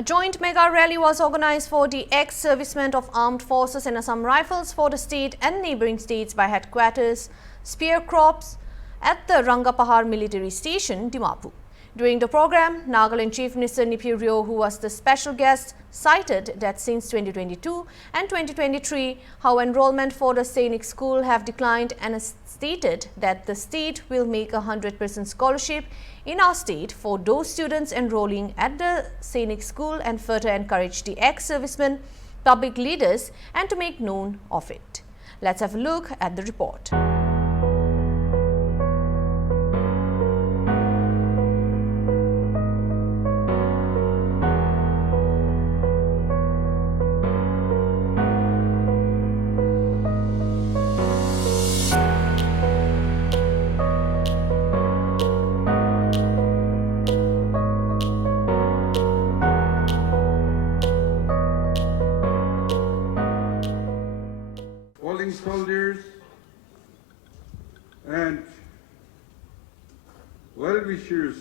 A joint mega rally was organized for the ex-servicemen of armed forces and Assam Rifles for the state and neighboring states by headquarters, Spear Crops, at the Rangapahar military station, Dimapur. During the program, Nagaland Chief Minister Nipuryo, who was the special guest, cited that since 2022 and 2023, how enrollment for the Sainik School have declined and stated that the state will make 100% scholarship in our state for those students enrolling at the Sainik School and further encourage the ex-servicemen, public leaders and to make known of it. Let's have a look at the report. Soldiers and well-wishers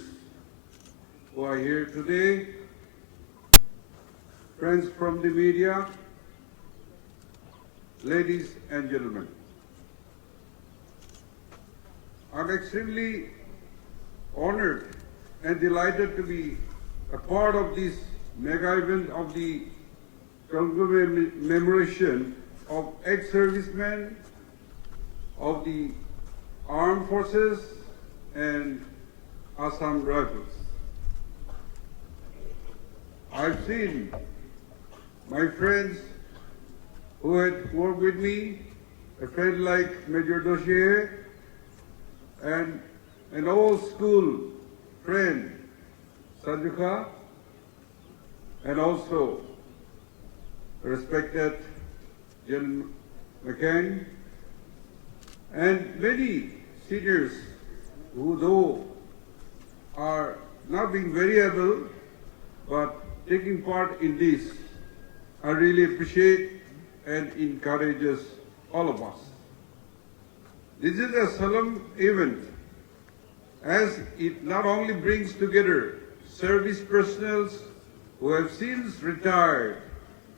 who are here today, friends from the media, ladies and gentlemen. I'm extremely honored and delighted to be a part of this mega event of the commemoration of ex-servicemen of the armed forces and Assam Rifles. I've seen my friends who had worked with me, a friend like Major Dossier, and an old school friend, Sanjuka, and also respected General McCain, and many seniors who though are not being very able but taking part in this, I really appreciate and encourages all of us. This is a solemn event as it not only brings together service personnel who have since retired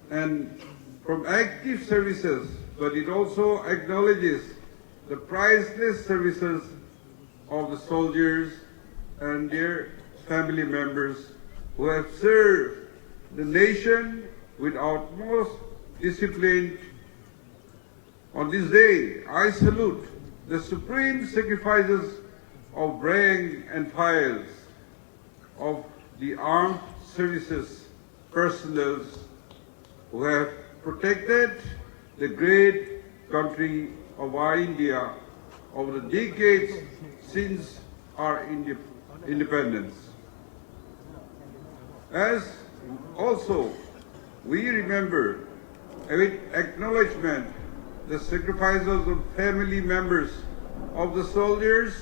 and from active services, but it also acknowledges the priceless services of the soldiers and their family members who have served the nation with utmost discipline. On this day, I salute the supreme sacrifices of rank and files of the armed services personnel who have protected the great country of our India over the decades since our independence. As also we remember with acknowledgement the sacrifices of family members of the soldiers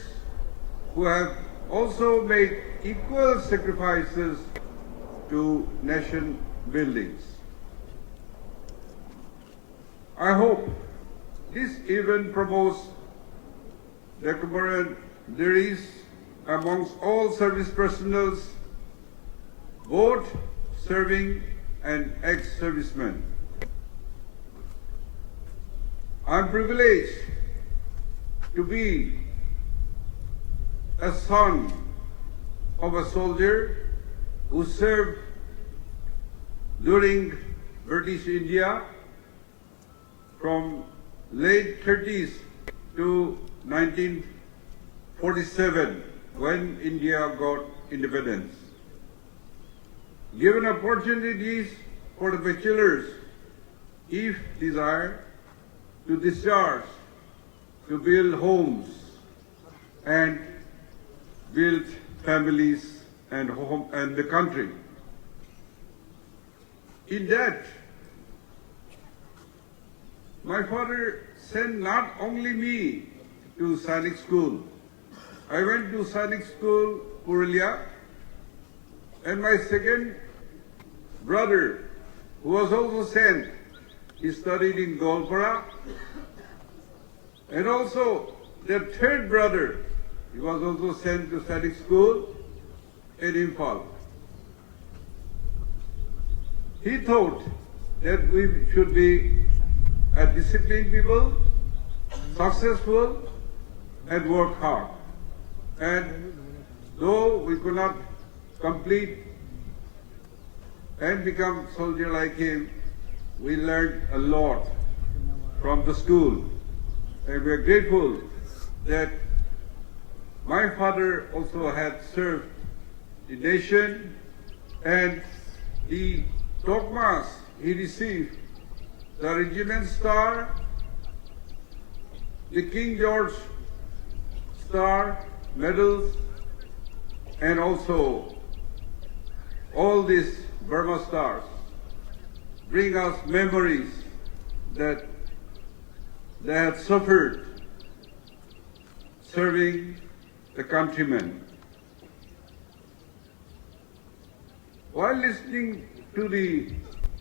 who have also made equal sacrifices to nation buildings. I hope this event promotes the camaraderie amongst all service personnel, both serving and ex-servicemen. I'm privileged to be a son of a soldier who served during British India from late 30s to 1947 when India got independence. Given opportunities for the bachelors, if desired, to discharge, to build homes and build families and home and the country. In that, my father sent not only me to Sainik School. I went to Sainik School, Purulia, and my second brother, who was also sent, he studied in Golpara, and also their third brother, he was also sent to Sainik School in Imphal. He thought that we should be a disciplined people, successful, and work hard. And though we could not complete and become soldier like him, we learned a lot from the school. And we are grateful that my father also had served the nation, and the dogmas he received, the Regiment Star, the King George Star, medals, and also all these Burma stars bring us memories that they had suffered serving the countrymen. While listening to the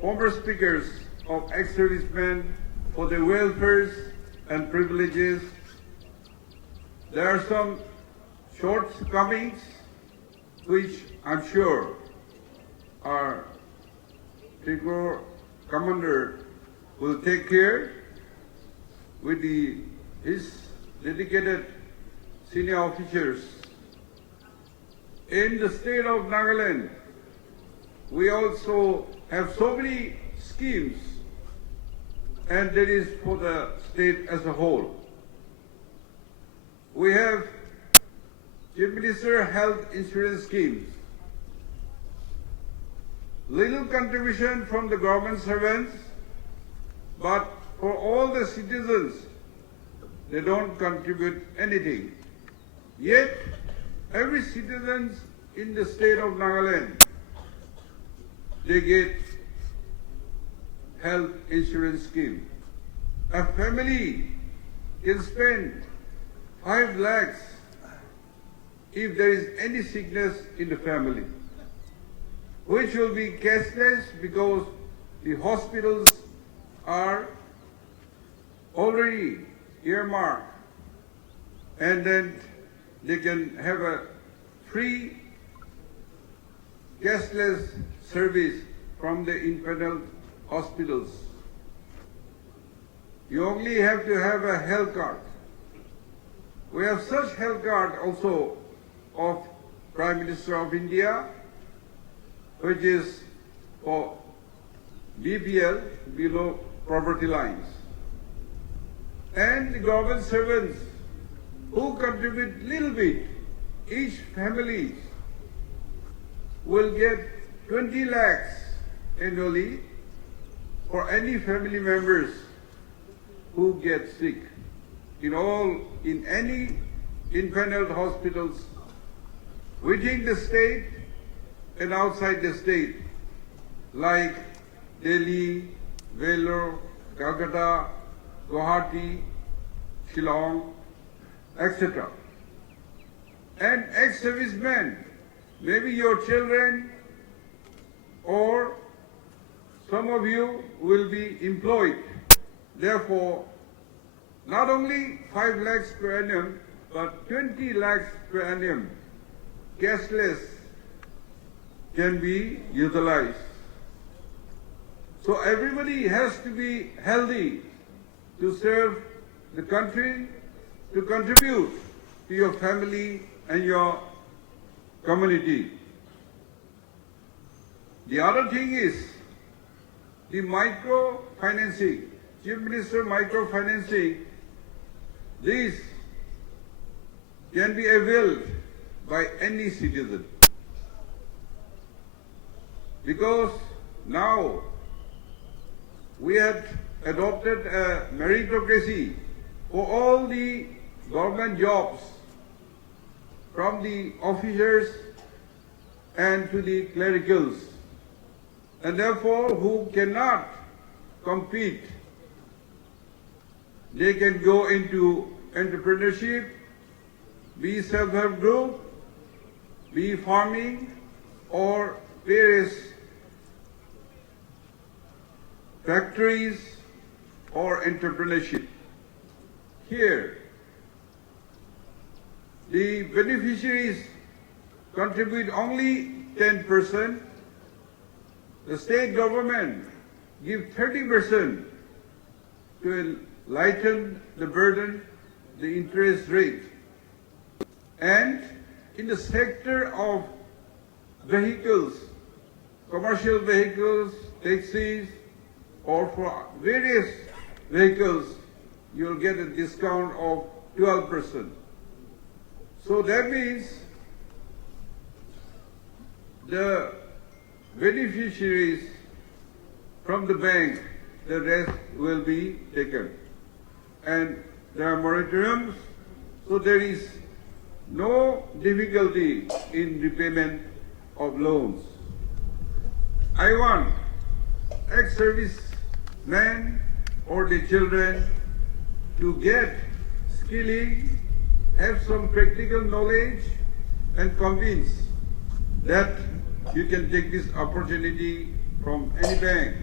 former speakers of ex-servicemen for their welfares and privileges, there are some shortcomings which I'm sure our Trigger Commander will take care with his dedicated senior officers. In the state of Nagaland, we also have so many schemes, and that is for the state as a whole. We have Chief Minister Health Insurance Schemes, little contribution from the government servants, but for all the citizens, they don't contribute anything. Yet, every citizen in the state of Nagaland, they get health insurance scheme. A family can spend 5 lakhs if there is any sickness in the family, which will be cashless because the hospitals are already earmarked, and then they can have a free cashless service from the independent hospitals. You only have to have a health card. We have such health card also of Prime Minister of India, which is for BPL, below poverty lines. And the government servants who contribute little bit, each family will get 20 lakhs annually for any family members who get sick in any independent hospitals within the state and outside the state, like Delhi, Vellore, Calcutta, Guwahati, Shillong, etc. And ex-servicemen, maybe your children or some of you will be employed. Therefore, not only 5 lakhs per annum, but 20 lakhs per annum cashless can be utilized. So everybody has to be healthy to serve the country, to contribute to your family and your community. The other thing is the microfinancing, Chief Minister microfinancing. This can be availed by any citizen, because now we had adopted a meritocracy for all the government jobs, from the officers and to the clericals, and therefore who cannot compete, they can go into entrepreneurship, be self-help group, be farming, or various factories or entrepreneurship. Here, the beneficiaries contribute only 10%, the state government give 30% to lighten the burden, the interest rate. And in the sector of vehicles, commercial vehicles, taxis, or for various vehicles, you'll get a discount of 12%. So that means the beneficiaries from the bank, the rest will be taken. And there are moratoriums, so there is no difficulty in repayment of loans. I want ex-servicemen or the children to get skilling, have some practical knowledge, and convince that you can take this opportunity from any bank.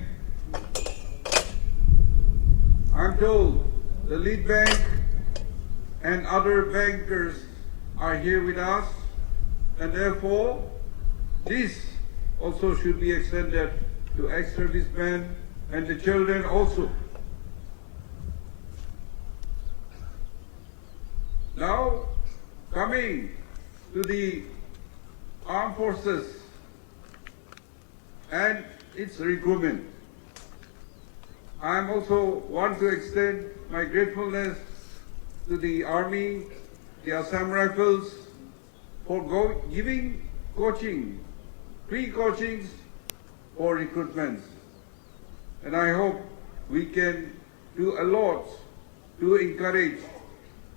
I'm told the lead bank and other bankers are here with us, and therefore this also should be extended to ex-servicemen and the children also. Now, coming to the armed forces and its recruitment, I am also want to extend my gratefulness to the Army, the Assam Rifles, for giving coaching, free coachings for recruitments. And I hope we can do a lot to encourage.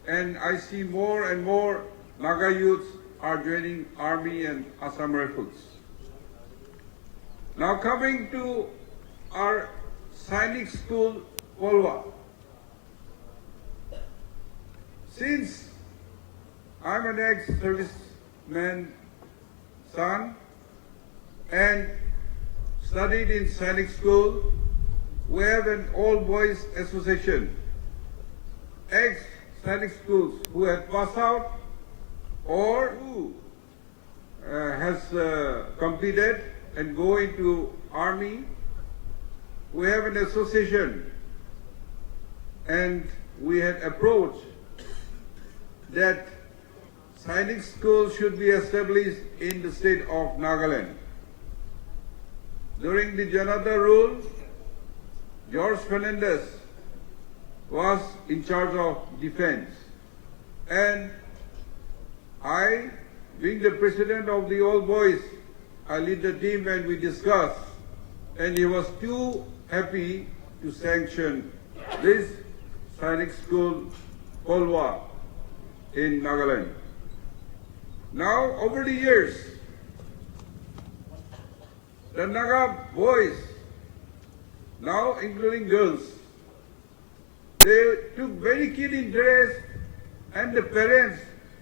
And I see more and more Naga youths are joining Army and Assam Rifles. Now coming to our Sainik School, Kolwa. Since I'm an ex-serviceman son and studied in Sainik School, we have an all-boys association, ex-Sainik schools who have passed out or who has completed and go into Army. We have an association, and we had approached that Sainik School should be established in the state of Nagaland. During the Janata rule, George Fernandez was in charge of defense, and I, being the president of the All Boys, I lead the team and we discussed, and he was too happy to sanction this Sainik School, Kolwa, in Nagaland. Now, over the years, the Naga boys, now including girls, they took very keen interest, and the parents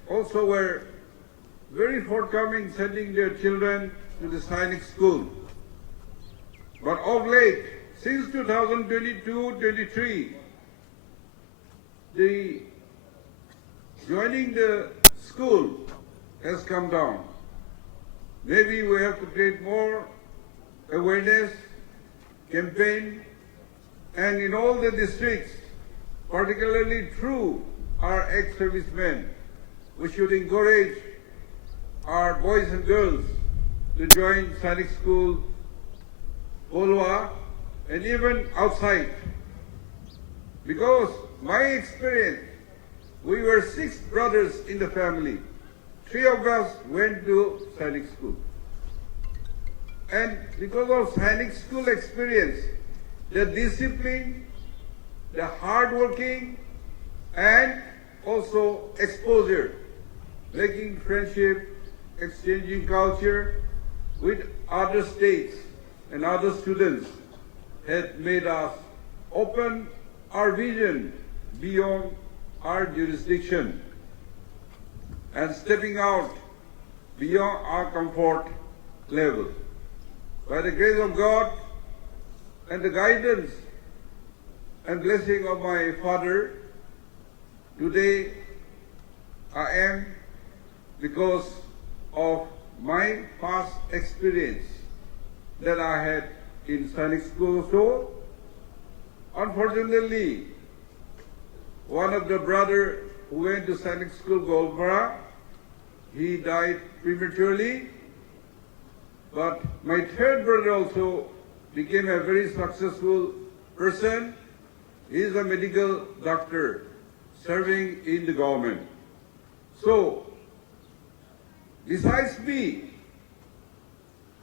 also were very forthcoming sending their children to the Sainik School. But of late, since 2022-23, the joining the school has come down. Maybe we have to create more awareness campaign, and in all the districts, particularly through our ex-servicemen, we should encourage our boys and girls to join Sainik School, Kolwa, and even outside. Because my experience, we were 6 brothers in the family. 3 of us went to Sainik School. And because of Sainik School experience, the discipline, the hard working, and also exposure, making friendship, exchanging culture with other states and other students had made us open our vision beyond our jurisdiction and stepping out beyond our comfort level. By the grace of God and the guidance and blessing of my father, today I am, because of my past experience that I had in Sainik School also. Unfortunately, one of the brother who went to Sainik School, Golpara, he died prematurely. But my third brother also became a very successful person. He is a medical doctor serving in the government. So, besides me,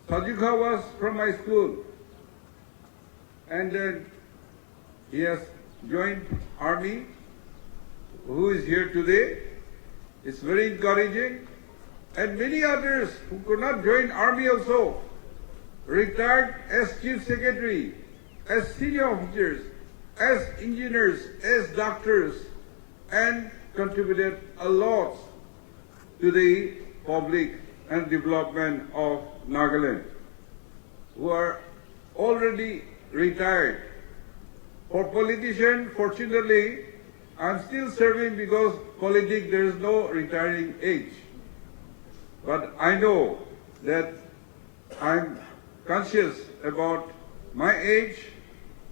Sajuka was from my school, and then he has joined army, who is here today. It's very encouraging. And many others who could not join army also retired as chief secretary, as senior officers, as engineers, as doctors, and contributed a lot to the public and development of Nagaland, who are already retired. For politicians, fortunately, I'm still serving because politics, there is no retiring age. But I know that I'm conscious about my age,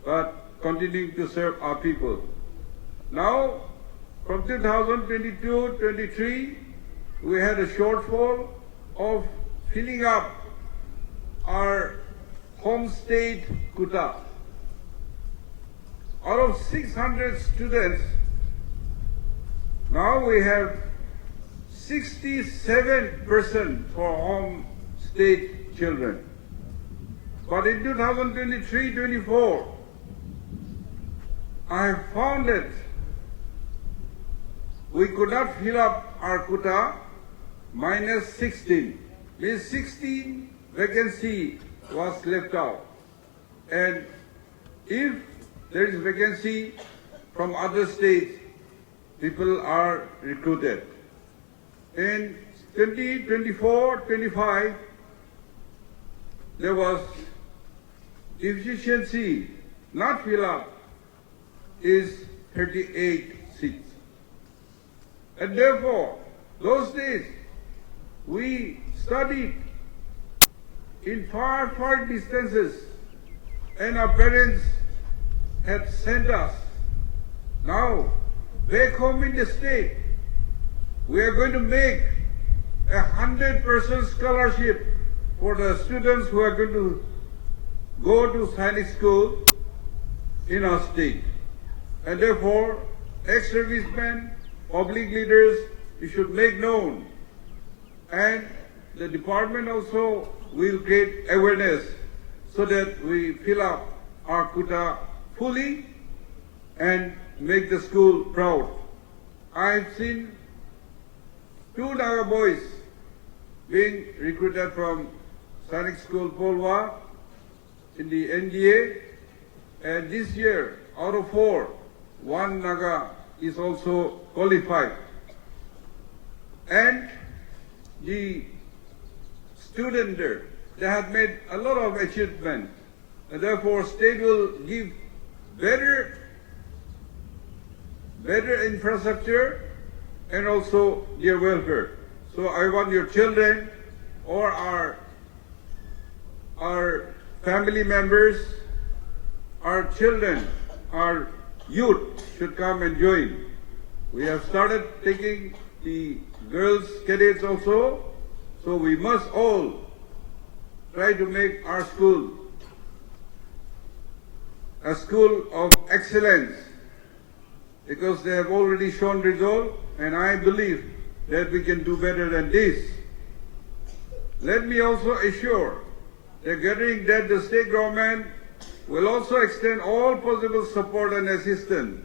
but continuing to serve our people. Now, from 2022-23, we had a shortfall of filling up our home state quota. Out of 600 students, now we have 67% for home state children. But in 2023-24, I have found that we could not fill up our quota, minus 16. Means 16 vacancy was left out. And if there is vacancy from other states, people are recruited. In 2024-25, there was deficiency, not fill up, is 38 seats. And therefore, those days, we studied in far, far distances, and our parents had sent us. Now, back home in the state, we are going to make 100% scholarship for the students who are going to go to Sainik School in our state. And therefore, ex-servicemen, public leaders, you should make known. And the department also will create awareness so that we fill up our quota fully and make the school proud. I've seen 2 Naga boys being recruited from Sainik School, Polwa, in the NDA, and this year, out of 4, 1 Naga is also qualified. And the student there, they have made a lot of achievement, and therefore state will give better infrastructure and also their welfare. So I want your children or our family members, our children, our youth should come and join. We have started taking the girls cadets also, so we must all try to make our school a school of excellence, because they have already shown result, and I believe that we can do better than this. Let me also assure the gathering that the state government will also extend all possible support and assistance